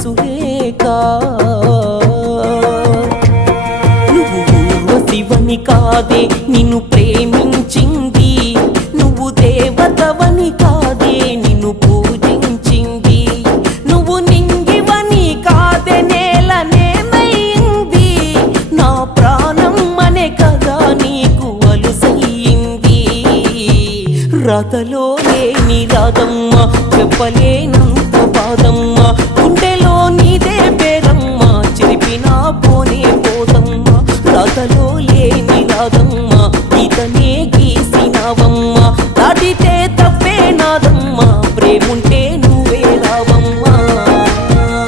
సురేఖ నువ్వు ఊర్వశివని కాదే నిన్ను ప్రేమించింది, నువ్వు దేవతవని కాదే నిన్ను పూజించింది, నువ్వు నింగివని కాదే నేలనేమైంది, నా ప్రాణం అనే కదా నీకు అలుసయ్యింది. రాతలో లేని రాధమ్మ చెప్పలేను